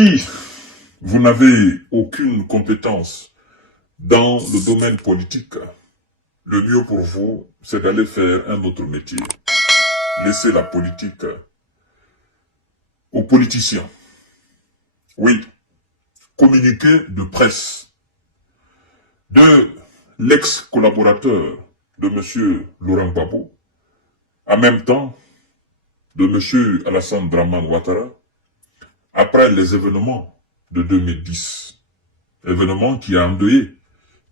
Si vous n'avez aucune compétence dans le domaine politique, le mieux pour vous, c'est d'aller faire un autre métier. Laissez la politique aux politiciens. Oui, communiqué de presse de l'ex-collaborateur de M. Laurent Gbagbo, en même temps de M. Alassane Dramane Ouattara, après les événements de 2010, événement qui a endeuillé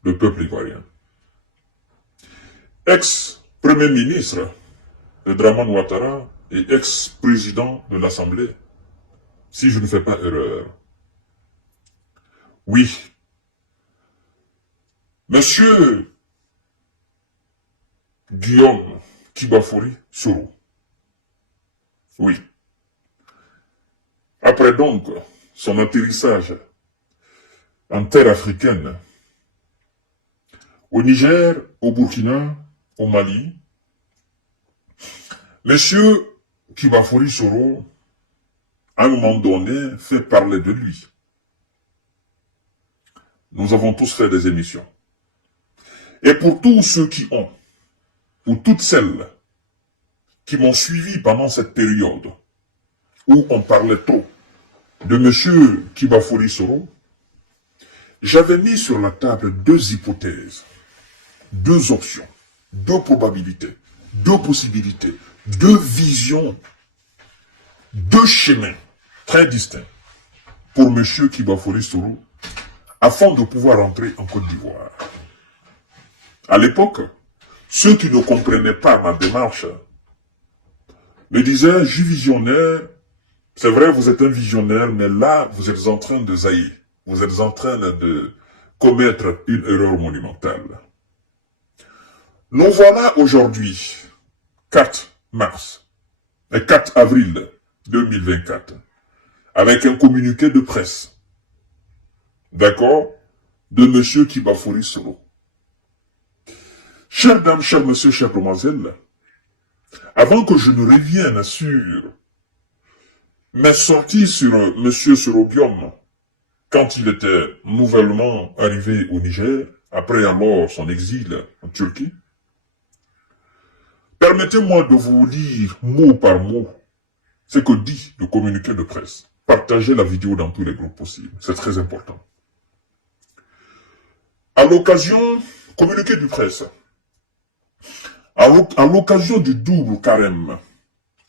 le peuple ivoirien. Ex-premier ministre de Dramane Ouattara et ex-président de l'Assemblée, si je ne fais pas erreur. Oui, Monsieur Guillaume Kibafori Soro. Oui. Après donc son atterrissage en terre africaine, au Niger, au Burkina, au Mali, Monsieur Kibafori Soro, à un moment donné, fait parler de lui. Nous avons tous fait des émissions. Et pour tous ceux qui ont, pour toutes celles qui m'ont suivi pendant cette période où on parlait trop de M. Kibafori Soro, j'avais mis sur la table deux hypothèses, deux options, deux probabilités, deux possibilités, deux visions, deux chemins très distincts pour M. Kibafori Soro afin de pouvoir entrer en Côte d'Ivoire. À l'époque, ceux qui ne comprenaient pas ma démarche me disaient, je suis visionnaire, c'est vrai, vous êtes un visionnaire, mais là, vous êtes en train de zaïr. Vous êtes en train de commettre une erreur monumentale. Nous voilà aujourd'hui, 4 mars et 4 avril 2024, avec un communiqué de presse, d'accord, de M. Kibafori Soro. Chères dames, chers messieurs, chères demoiselles, avant que je ne revienne sur mes sorties sur M. Sorobium, quand il était nouvellement arrivé au Niger, après alors son exil en Turquie, permettez-moi de vous lire mot par mot ce que dit le communiqué de presse. Partagez la vidéo dans tous les groupes possibles, c'est très important. À l'occasion, communiqué de presse, à l'occasion du double carême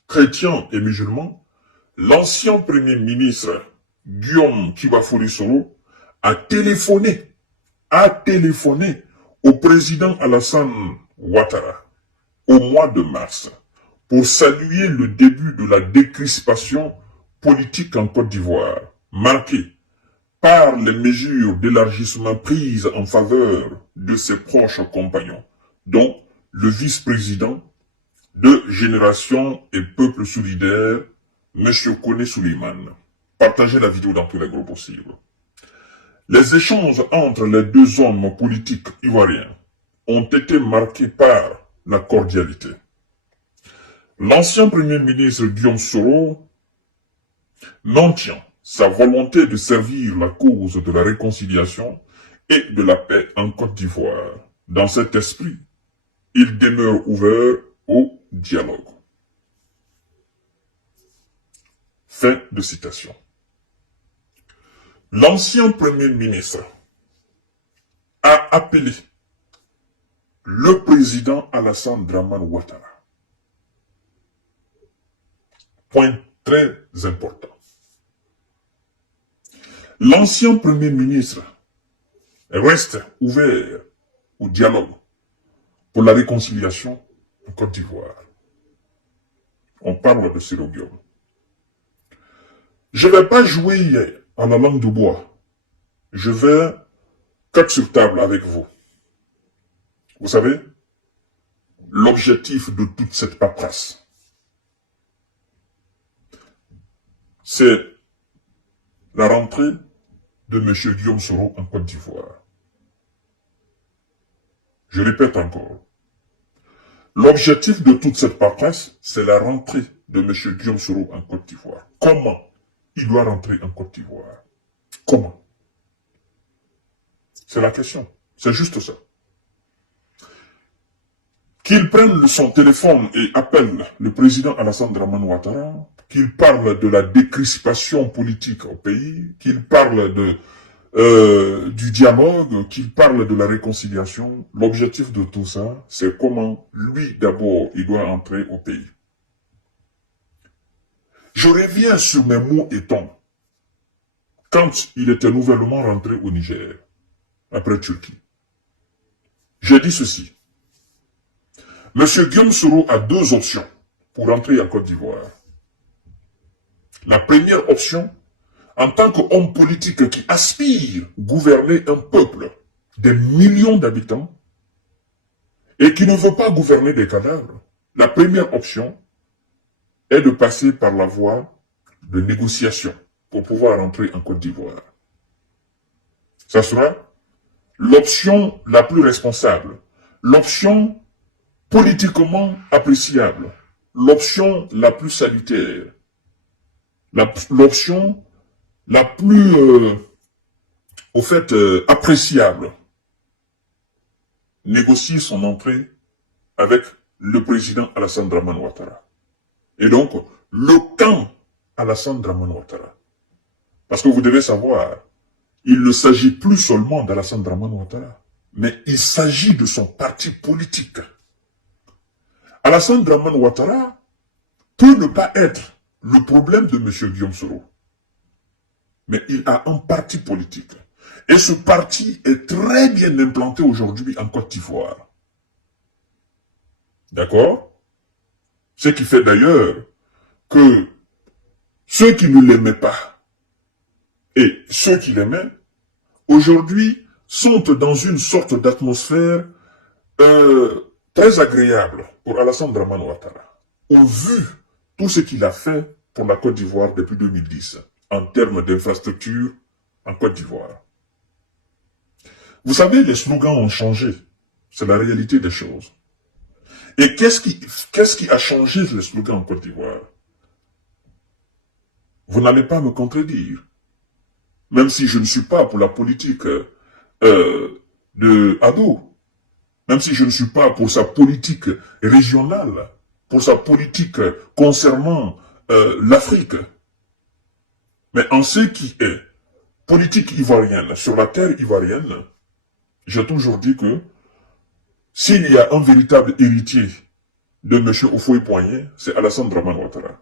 chrétien et musulman, l'ancien premier ministre Guillaume Kibafori Soro a téléphoné au président Alassane Ouattara au mois de mars pour saluer le début de la décrispation politique en Côte d'Ivoire, marquée par les mesures d'élargissement prises en faveur de ses proches compagnons, dont le vice-président de Génération et Peuple Solidaire, M. Kone Suleiman. Partagez la vidéo dans tous les groupes possibles. Les échanges entre les deux hommes politiques ivoiriens ont été marqués par la cordialité. L'ancien premier ministre Guillaume Soro maintient sa volonté de servir la cause de la réconciliation et de la paix en Côte d'Ivoire. Dans cet esprit, il demeure ouvert au dialogue. Fin de citation. L'ancien premier ministre a appelé le président Alassane Dramane Ouattara. Point très important. L'ancien premier ministre reste ouvert au dialogue pour la réconciliation en Côte d'Ivoire. On parle de Sorobium. Je ne vais pas jouer en la langue de bois. Je vais quatre sur table avec vous. Vous savez, l'objectif de toute cette paperasse, c'est la rentrée de M. Guillaume Soro en Côte d'Ivoire. Je répète encore. L'objectif de toute cette paperasse, c'est la rentrée de M. Guillaume Soro en Côte d'Ivoire. Comment il doit rentrer en Côte d'Ivoire. Comment? C'est la question. C'est juste ça. Qu'il prenne son téléphone et appelle le président Alassane Dramane Ouattara, qu'il parle de la décrispation politique au pays, qu'il parle du dialogue, qu'il parle de la réconciliation. L'objectif de tout ça, c'est comment lui d'abord, il doit entrer au pays. Je reviens sur mes mots et tons. Quand il était nouvellement rentré au Niger, après Turquie, j'ai dit ceci. Monsieur Guillaume Soro a deux options pour entrer en Côte d'Ivoire. La première option, en tant qu'homme politique qui aspire à gouverner un peuple de millions d'habitants et qui ne veut pas gouverner des cadavres, la première option est de passer par la voie de négociation pour pouvoir entrer en Côte d'Ivoire. Ça sera l'option la plus responsable, l'option politiquement appréciable, l'option la plus salutaire, l'option la plus, appréciable. Négocier son entrée avec le président Alassane Dramane Ouattara. Et donc, le camp Alassane Dramane Ouattara. Parce que vous devez savoir, il ne s'agit plus seulement d'Alassane Dramane Ouattara, mais il s'agit de son parti politique. Alassane Dramane Ouattara peut ne pas être le problème de M. Guillaume Soro. Mais il a un parti politique. Et ce parti est très bien implanté aujourd'hui en Côte d'Ivoire. D'accord? Ce qui fait d'ailleurs que ceux qui ne l'aimaient pas et ceux qui l'aimaient, aujourd'hui, sont dans une sorte d'atmosphère très agréable pour Alassane Dramane Ouattara, au vu tout ce qu'il a fait pour la Côte d'Ivoire depuis 2010, en termes d'infrastructure en Côte d'Ivoire. Vous savez, les slogans ont changé. C'est la réalité des choses. Et qu'est-ce qui a changé les slogans en Côte d'Ivoire? Vous n'allez pas me contredire. Même si je ne suis pas pour la politique de Ado, même si je ne suis pas pour sa politique régionale, pour sa politique concernant l'Afrique. Mais en ce qui est politique ivoirienne, sur la terre ivoirienne, j'ai toujours dit que s'il y a un véritable héritier de M. Houphouët-Boigny, c'est Alassane Dramane Ouattara.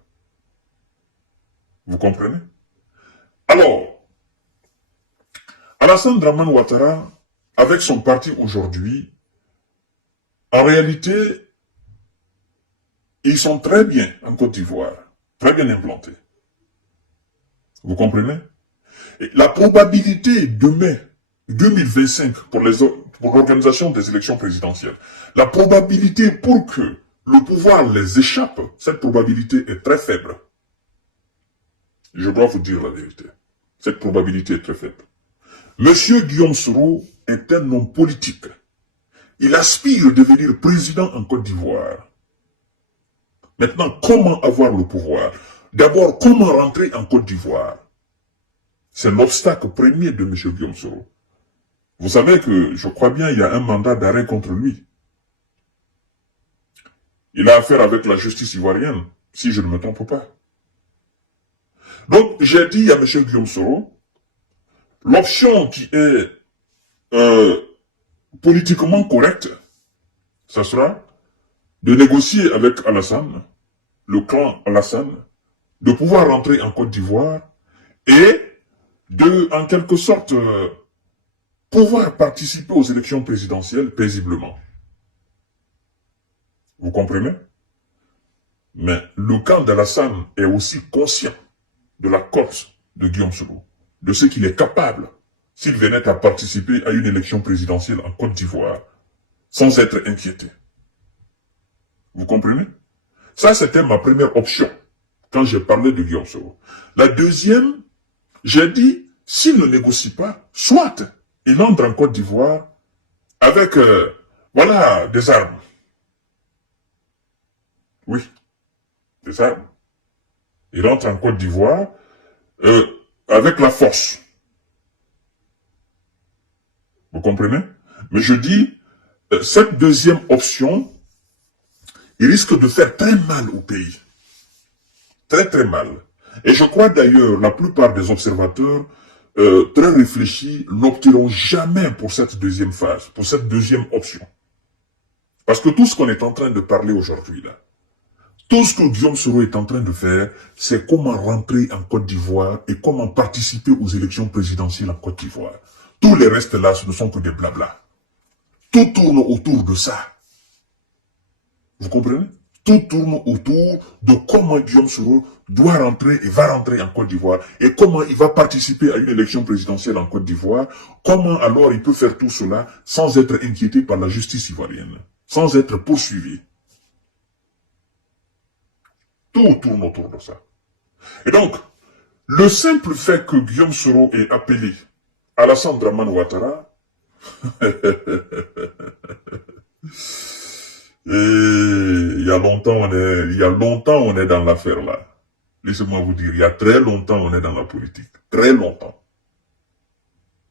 Vous comprenez? Alors, Alassane Dramane Ouattara, avec son parti aujourd'hui, en réalité, ils sont très bien en Côte d'Ivoire, très bien implantés. Vous comprenez? Et la probabilité demain, 2025, pour l'organisation des élections présidentielles, la probabilité pour que le pouvoir les échappe, cette probabilité est très faible. Je dois vous dire la vérité. Cette probabilité est très faible. Monsieur Guillaume Soro est un homme politique. Il aspire à devenir président en Côte d'Ivoire. Maintenant, comment avoir le pouvoir? D'abord, comment rentrer en Côte d'Ivoire? C'est l'obstacle premier de M. Guillaume Soro. Vous savez que, je crois bien, il y a un mandat d'arrêt contre lui. Il a affaire avec la justice ivoirienne, si je ne me trompe pas. Donc, j'ai dit à M. Guillaume Soro, l'option qui est politiquement correcte, ça sera de négocier avec Alassane, le clan Alassane, de pouvoir rentrer en Côte d'Ivoire et de, en quelque sorte, pouvoir participer aux élections présidentielles paisiblement. Vous comprenez? Mais le camp d'Alassane est aussi conscient de la cote de Guillaume Soro, de ce qu'il est capable s'il venait à participer à une élection présidentielle en Côte d'Ivoire, sans être inquiété. Vous comprenez? Ça, c'était ma première option, quand j'ai parlé de Guillaume Soro. La deuxième, j'ai dit, s'il ne négocie pas, soit il entre en Côte d'Ivoire avec, voilà, des armes. Oui, des armes. Il entre en Côte d'Ivoire avec la force. Vous comprenez? Mais je dis, cette deuxième option, il risque de faire très mal au pays. Très très mal. Et je crois d'ailleurs, la plupart des observateurs très réfléchis n'opteront jamais pour cette deuxième phase, pour cette deuxième option. Parce que tout ce qu'on est en train de parler aujourd'hui là, tout ce que Guillaume Soro est en train de faire, c'est comment rentrer en Côte d'Ivoire et comment participer aux élections présidentielles en Côte d'Ivoire. Tous les restes là, ce ne sont que des blabla. Tout tourne autour de ça. Vous comprenez? Tout tourne autour de comment Guillaume Soro doit rentrer et va rentrer en Côte d'Ivoire et comment il va participer à une élection présidentielle en Côte d'Ivoire. Comment alors il peut faire tout cela sans être inquiété par la justice ivoirienne, sans être poursuivi. Tout tourne autour de ça. Et donc, le simple fait que Guillaume Soro ait appelé Alassane Dramane Ouattara, et il y a longtemps on est dans l'affaire là. Laissez-moi vous dire, il y a très longtemps on est dans la politique. Très longtemps.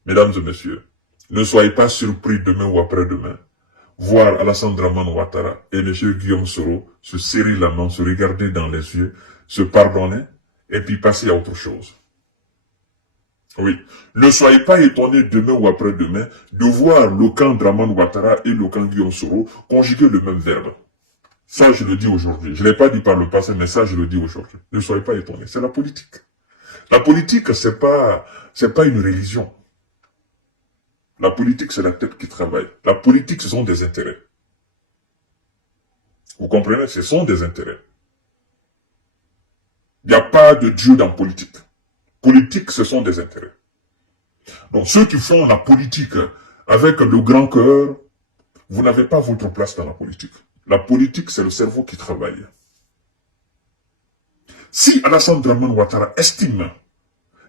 Mesdames et messieurs, ne soyez pas surpris demain ou après-demain voir Alassane Dramane Ouattara et M. Guillaume Soro se serrer la main, se regarder dans les yeux, se pardonner et puis passer à autre chose. Oui. Ne soyez pas étonnés demain ou après-demain de voir le camp Dramane Ouattara et le camp Guillaume Soro conjuguer le même verbe. Ça, je le dis aujourd'hui. Je ne l'ai pas dit par le passé, mais ça, je le dis aujourd'hui. Ne soyez pas étonnés. C'est la politique. La politique, c'est pas une religion. La politique, c'est la tête qui travaille. La politique, ce sont des intérêts. Vous comprenez? Ce sont des intérêts. Il n'y a pas de Dieu dans la politique. Politique, ce sont des intérêts. Donc, ceux qui font la politique avec le grand cœur, vous n'avez pas votre place dans la politique. La politique, c'est le cerveau qui travaille. Si Alassane Dramane Ouattara estime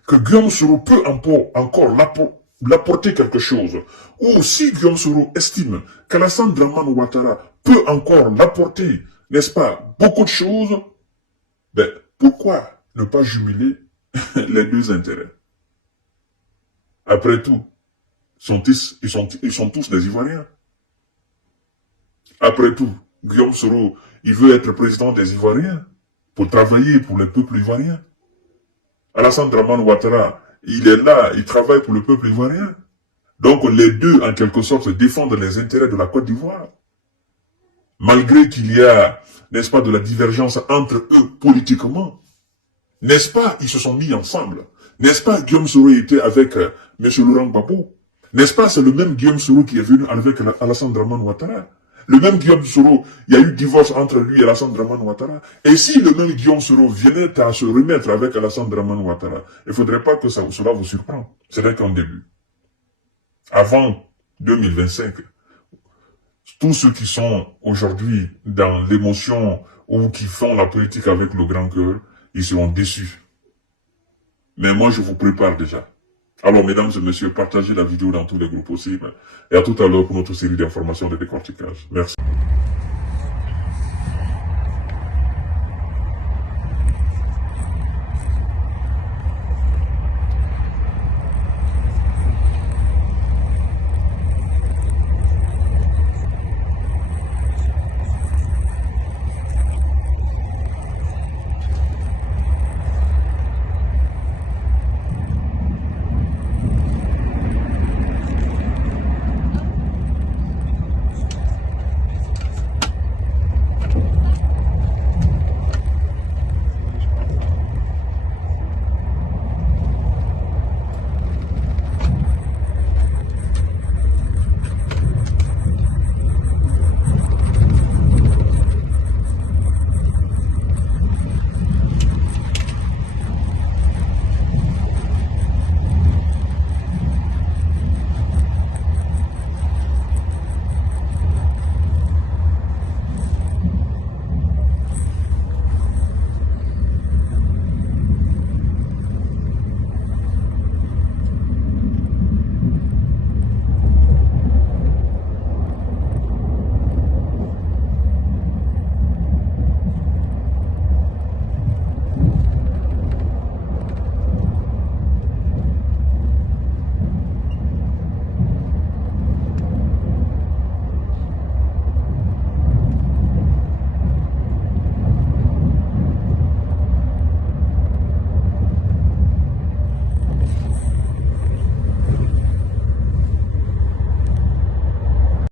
que Guillaume Soro peut encore l'apporter quelque chose, ou si Guillaume Soro estime qu'Alassane Dramane Ouattara peut encore l'apporter, n'est-ce pas, beaucoup de choses, ben, pourquoi ne pas jumeler les deux intérêts? Après tout, ils sont tous des Ivoiriens. Après tout, Guillaume Soro, il veut être président des Ivoiriens pour travailler pour le peuple ivoirien. Alassane Dramane Ouattara, il est là, il travaille pour le peuple ivoirien. Donc les deux, en quelque sorte, défendent les intérêts de la Côte d'Ivoire. Malgré qu'il y a, n'est-ce pas, de la divergence entre eux politiquement. N'est-ce pas, ils se sont mis ensemble. N'est-ce pas, Guillaume Soro était avec M. Laurent Gbagbo. N'est-ce pas, c'est le même Guillaume Soro qui est venu avec Alassane Dramane Ouattara. Le même Guillaume Soro, il y a eu divorce entre lui et Alassane Dramane Ouattara. Et si le même Guillaume Soro venait à se remettre avec Alassane Dramane Ouattara, il ne faudrait pas que cela vous surprenne. Ce n'est qu'un début. Avant 2025, tous ceux qui sont aujourd'hui dans l'émotion ou qui font la politique avec le grand cœur, ils seront déçus. Mais moi, je vous prépare déjà. Alors, mesdames et messieurs, partagez la vidéo dans tous les groupes possibles. Et à tout à l'heure pour notre série d'informations de décortiquage. Merci.